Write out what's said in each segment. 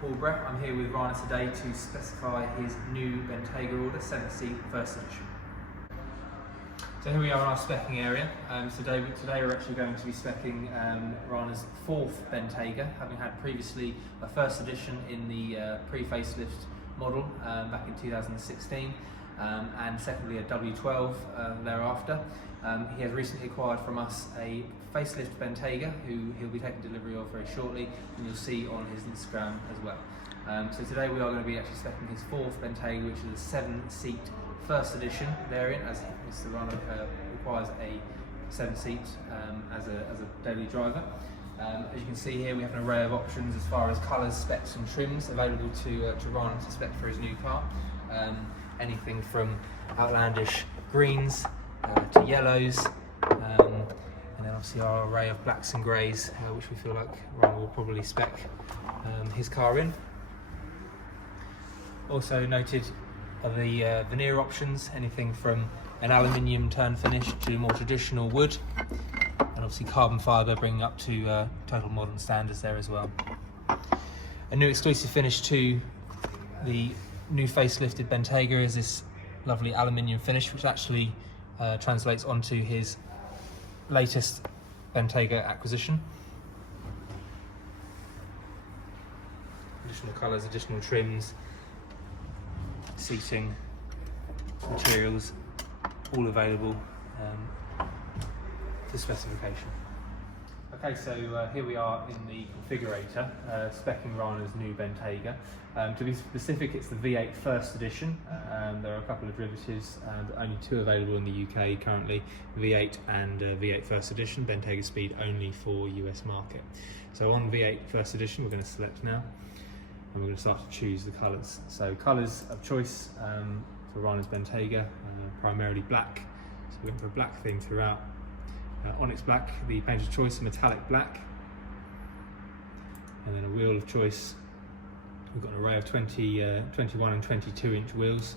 Paul Brett. I'm here with Rana today to specify his new Bentayga order, 7th-seat First Edition. So here we are in our specing area. Today we're actually going to be specing Rana's 4th Bentayga, having had previously a First Edition in the pre-facelift model back in 2016, and secondly a W12 thereafter. He has recently acquired from us a facelift Bentayga, who he'll be taking delivery of very shortly, and you'll see on his Instagram as well. So today we are going to be actually specing his 4th Bentayga, which is a 7-seat First Edition variant, as Mr. Rana requires a 7-seat as a daily driver. As you can see here, we have an array of options as far as colours, specs and trims available to Rana to spec for his new car. Anything from outlandish greens to yellows, and then obviously our array of blacks and greys, which we feel like Rana will probably spec his car in. Also noted are the veneer options, anything from an aluminium turn finish to more traditional wood, and obviously carbon fibre, bringing up to total modern standards there as well. A new exclusive finish to the new facelifted Bentayga is this lovely aluminium finish, which actually translates onto his latest Bentayga acquisition. Additional colours, additional trims, seating, materials, all available to specification. Okay, so here we are in the configurator, speccing Rana's new Bentayga. To be specific, it's the V8 First Edition. There are a couple of derivatives, only 2 available in the UK currently, V8 and V8 First Edition, Bentayga speed only for US market. So on V8 First Edition, we're going to select now, and we're going to start to choose the colours. So colours of choice for Rana's Bentayga, primarily black, so we're going for a black theme throughout. Onyx black, the paint of choice, metallic black, and then a wheel of choice. We've got an array of 21 and 22 inch wheels,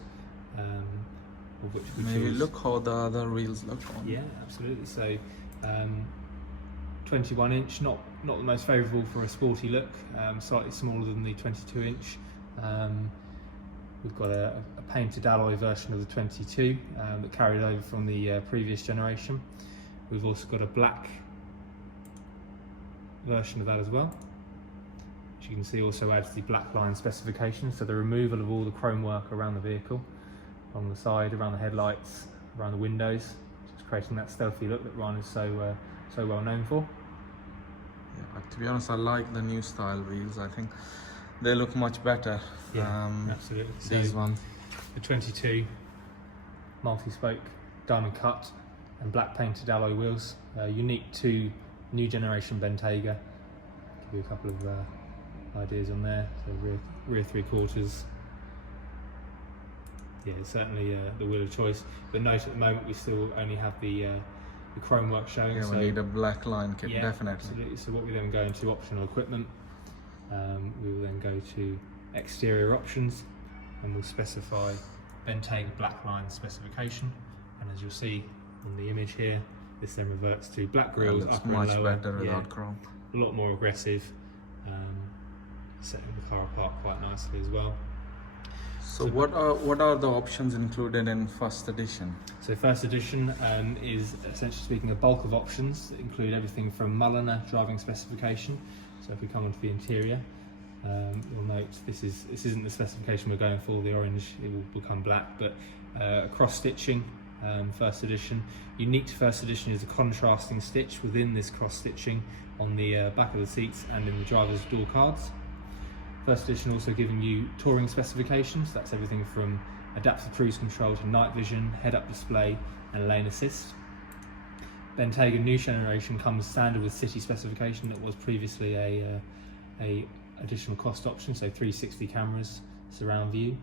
of which we Maybe choose. look how the other wheels look on. Yeah, absolutely. So 21 inch, not the most favourable for a sporty look, slightly smaller than the 22 inch. We've got a painted alloy version of the 22 that carried over from the previous generation. We've also got a black version of that as well, which you can see also adds the black line specification, so the removal of all the chrome work around the vehicle, on the side, around the headlights, around the windows, just creating that stealthy look that Rana is so well known for. Yeah, but to be honest, I like the new style wheels. I think they look much better. Yeah, absolutely. These so ones. The 22 multi-spoke diamond cut and black painted alloy wheels, unique to new generation Bentayga. Give you a couple of ideas on there. So rear 3/4. Yeah, certainly the wheel of choice. But note at the moment we still only have the chrome work showing. Yeah, so we need a black line kit, yeah, definitely. Absolutely. So what we then go into optional equipment. We will then go to exterior options, and we'll specify Bentayga black line specification. And as you'll see on the image here, this then reverts to black grills, upper much and lower. better without chrome. A lot more aggressive, setting the car apart quite nicely as well. So what are the options included in First Edition? So First Edition is, essentially speaking, a bulk of options that include everything from Mulliner driving specification. So if we come onto the interior, you'll note this isn't the specification we're going for, the orange, it will become black, but cross stitching, First Edition. Unique to First Edition is a contrasting stitch within this cross stitching on the back of the seats and in the driver's door cards. First Edition also giving you touring specifications. That's everything from adaptive cruise control to night vision, head-up display and lane assist. Bentayga new generation comes standard with city specification that was previously a additional cost option, so 360 cameras, surround view.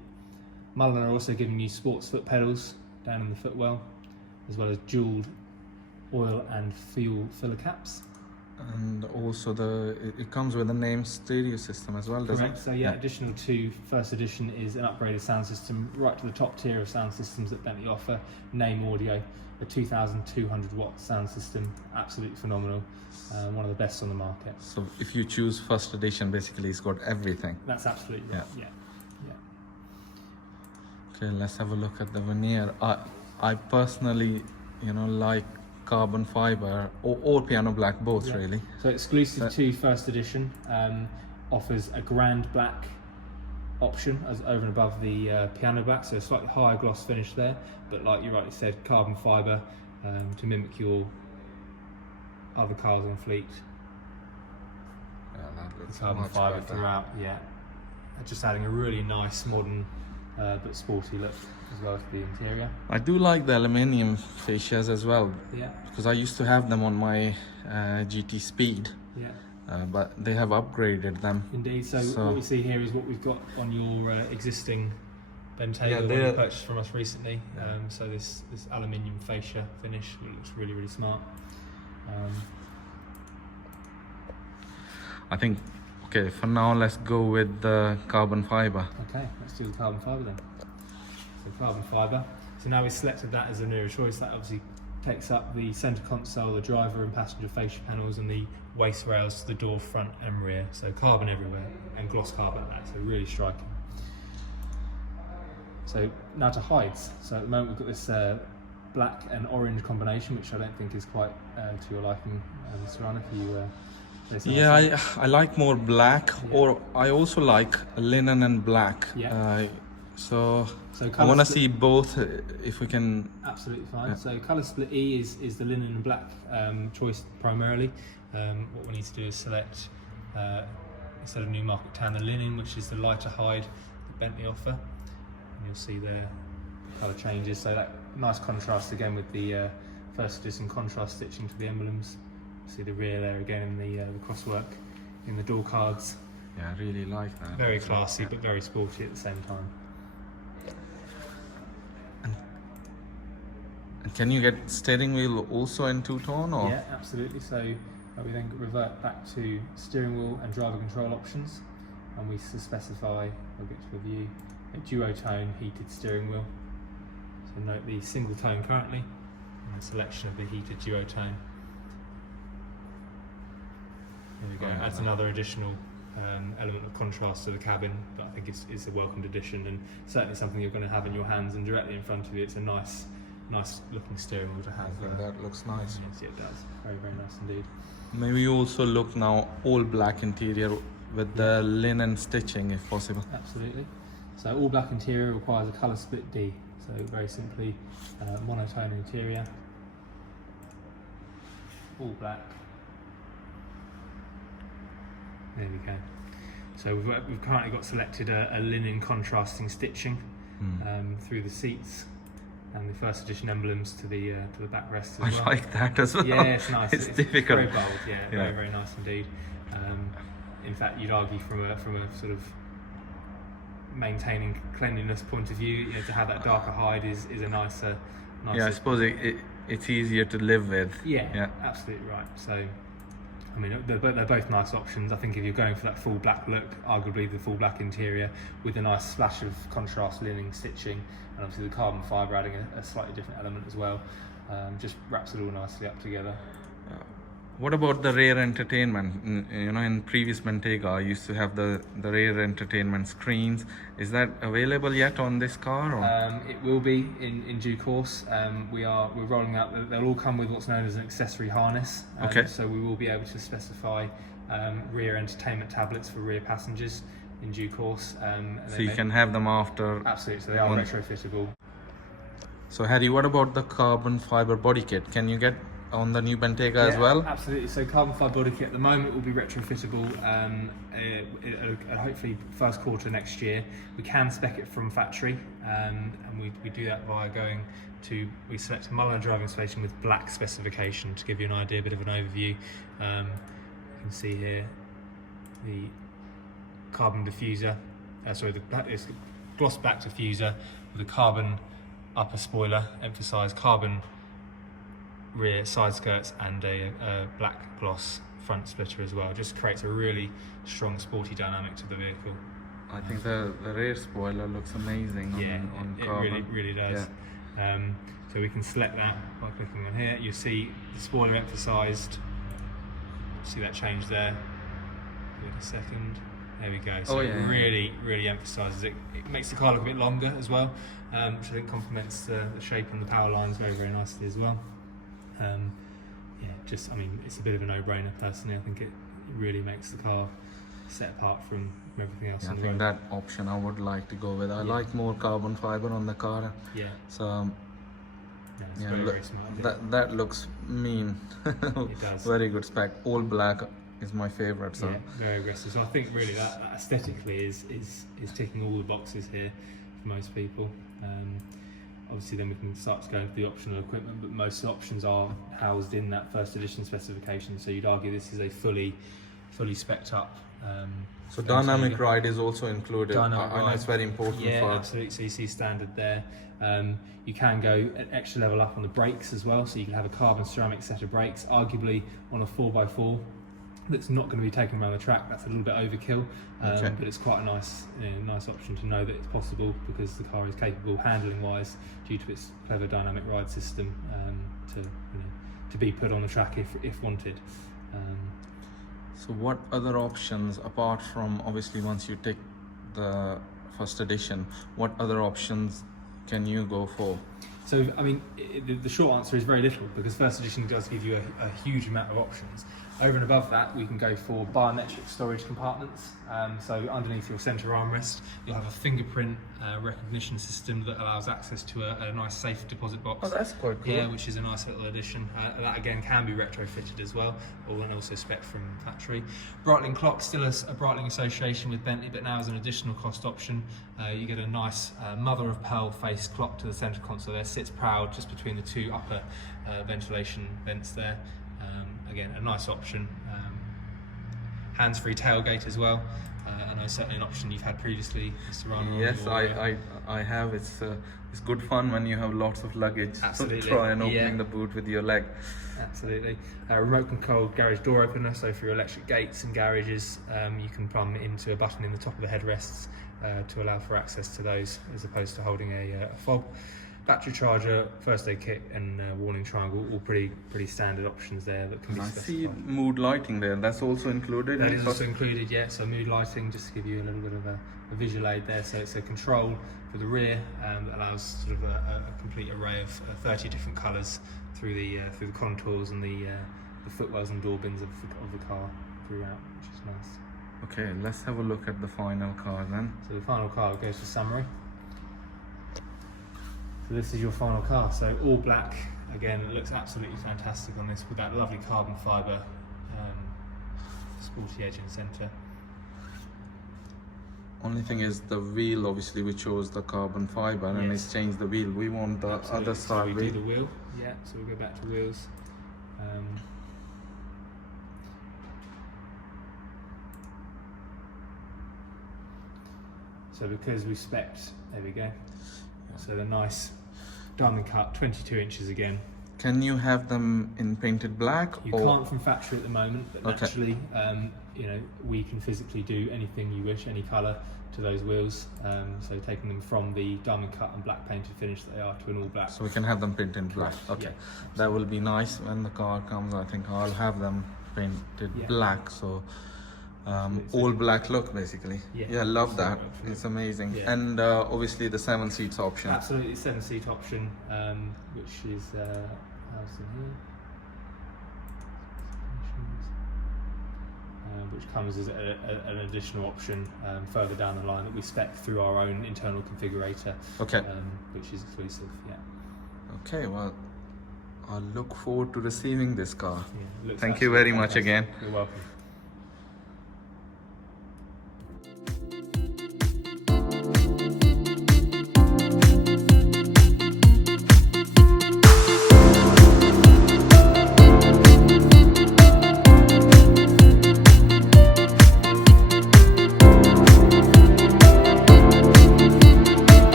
Mulliner are also giving you sports foot pedals down in the footwell, as well as jewelled oil and fuel filler caps. And also it comes with a name stereo system as well, doesn't Correct. it? So yeah, additional to First Edition is an upgraded sound system, right to the top tier of sound systems that Bentley offer. Name Audio, a 2,200 watt sound system, absolutely phenomenal. One of the best on the market. So if you choose First Edition, basically it's got everything. That's absolutely right. Yeah. Okay, let's have a look at the veneer. I personally, like carbon fiber or piano black, both really. So exclusive to First Edition, offers a grand black option as over and above the piano black, so a slightly higher gloss finish there, but like you rightly said, carbon fiber to mimic your other cars on fleet. Yeah, that looks Carbon much fiber better. throughout, just adding a really nice modern but sporty look as well to the interior. I do like the aluminium fascias as well, Yeah, because I used to have them on my GT Speed, but they have upgraded them. indeed. So what we see here is what we've got on your existing Bentayga that you purchased from us recently. So this aluminium fascia finish looks really, really smart. I think, okay, for now let's go with the carbon fiber. Okay, let's do the carbon fibre then. So carbon fibre. So now we've selected that as a nearer choice. That obviously takes up the centre console, the driver and passenger fascia panels, and the waist rails to the door front and rear. So carbon everywhere and gloss carbon at that, so really striking. So now to hides. So at the moment we've got this black and orange combination, which I don't think is quite to your liking, Mr. Rana, if you Yeah, I like more black, or I also like linen and black. So I want to see both, if we can. Absolutely fine. So colour split E is the linen and black choice primarily. What we need to do is select, instead of Newmarket Tan, the linen, which is the lighter hide that Bentley offer. And you'll see there the colour changes. So that nice contrast again with the First Edition contrast stitching to the emblems. See the rear there again in the crosswork in the door cards. Yeah, I really like that. Very classy, but very sporty at the same time. And can you get steering wheel also in two-tone, or? Yeah, absolutely. So we then revert back to steering wheel and driver control options, and we specify, we'll get to a view, a duotone heated steering wheel. So note the single tone currently and the selection of the heated duotone. There we go. Adds another additional element of contrast to the cabin, but I think it's a welcomed addition, and certainly something you're going to have in your hands and directly in front of you. It's a nice looking steering wheel to have. I think that looks nice. Yes, it does. Very, very nice indeed. Maybe also look now all black interior with the linen stitching if possible. Absolutely. So all black interior requires a colour split D. So very simply, monotone interior, all black. There we go. So we've currently got selected a linen contrasting stitching through the seats and the First Edition emblems to the backrest as well. I like that as well. Yeah, it's nice. It's difficult. Very bold. Yeah, very, very nice indeed. In fact, you'd argue from a sort of maintaining cleanliness point of view, to have that darker hide is a nicer. Yeah, I suppose it's easier to live with. Yeah, absolutely right. So, I mean, they're both nice options. I think if you're going for that full black look, arguably the full black interior with a nice splash of contrast linen stitching, and obviously the carbon fibre adding a slightly different element as well, just wraps it all nicely up together. What about the rear entertainment? In previous Bentayga, I used to have the rear entertainment screens. Is that available yet on this car? Or? It will be in due course. We're rolling out. They'll all come with what's known as an accessory harness. Okay. So we will be able to specify rear entertainment tablets for rear passengers in due course. So you can have them after. Absolutely. So they are retrofittable. So Harry, what about the carbon fibre body kit? Can you get on the new Bentayga as well? Absolutely. So carbon fibre body kit at the moment will be retrofittable hopefully first quarter next year. We can spec it from factory, and we do that via we select a Mulliner driving station with black specification to give you an idea, a bit of an overview. You can see here the carbon diffuser, it's gloss black diffuser with a carbon upper spoiler, emphasised carbon rear side skirts and a black gloss front splitter as well. Just creates a really strong sporty dynamic to the vehicle. I think the rear spoiler looks amazing on it carbon. really does. Yeah. So we can select that by clicking on here. You see the spoiler emphasised. See that change there. Give it a second. There we go. So it really emphasises it. It makes the car look a bit longer as well, which I think complements the shape and the power lines very nicely as well. I mean, it's a bit of a no-brainer personally. I think it really makes the car set apart from everything else. I think that option I would like to go with. I like more carbon fiber on the car. Yeah. So very smart. That looks mean. It does. Very good spec. All black is my favorite. So very aggressive. So I think really that aesthetically is ticking all the boxes here for most people. Obviously then we can start to go into the optional equipment, but most options are housed in that first edition specification. So you'd argue this is a fully spec'd up. So dynamic ride is also included. I know it's very important. Yeah, absolutely. So you see standard there. You can go an extra level up on the brakes as well. So you can have a carbon ceramic set of brakes, arguably on a 4x4. That's not going to be taken around the track. That's a little bit overkill, but it's quite a nice option to know that it's possible, because the car is capable handling wise due to its clever dynamic ride system to be put on the track if wanted. So what other options, apart from obviously once you take the first edition, what other options can you go for? So I mean, the short answer is very little, because first edition does give you a huge amount of options. Over and above that, we can go for biometric storage compartments. So underneath your centre armrest, you'll have a fingerprint recognition system that allows access to a nice safe deposit box. Oh, that's quite cool. Yeah, which is a nice little addition. That again can be retrofitted as well, and also spec from factory. Breitling clock, still a Breitling association with Bentley, but now as an additional cost option. You get a nice mother of pearl face clock to the centre console there. Sits proud just between the two upper ventilation vents there. Again, a nice option. Hands-free tailgate as well. I know certainly an option you've had previously, Mr. Ryan. Yes, I have. It's good fun when you have lots of luggage. Absolutely. Try and opening the boot with your leg. Absolutely. Remote control garage door opener. So for your electric gates and garages, you can plumb it into a button in the top of the headrests to allow for access to those, as opposed to holding a fob. Battery charger, first aid kit, and warning triangle, all pretty standard options there that can be specified. I see mood lighting there. That's also included. That is also included, yeah. So mood lighting, just to give you a little bit of a visual aid there. So it's a control for the rear that allows sort of a complete array of 30 different colours through the contours and the footwells and door bins of the car throughout, which is nice. Okay, let's have a look at the final car then. So the final car goes to summary. So this is your final car. So all black. Again, it looks absolutely fantastic on this with that lovely carbon fibre sporty edge in centre. Only thing is the wheel, obviously we chose the carbon fibre and it's changed the wheel. We want the other style wheel. So we do the wheel, yeah, so we'll go back to wheels. So because we spec'd, there we go. So the nice diamond cut, 22 inches again. Can you have them in painted black? You can't from factory at the moment, but naturally, we can physically do anything you wish, any colour to those wheels. So taking them from the diamond cut and black painted finish that they are to an all black. So we can have them painted black. Okay, yeah, that will be nice when the car comes. I think I'll have them painted black. So all black look basically. Yeah, love that. It's amazing. Yeah. And obviously the 7 seats option. Absolutely, 7-seat option, which is housed in here. Which comes as an additional option further down the line that we spec through our own internal configurator. Okay. Which is exclusive. Yeah. Okay. Well, I look forward to receiving this car. Yeah, thank you very much again. You're welcome.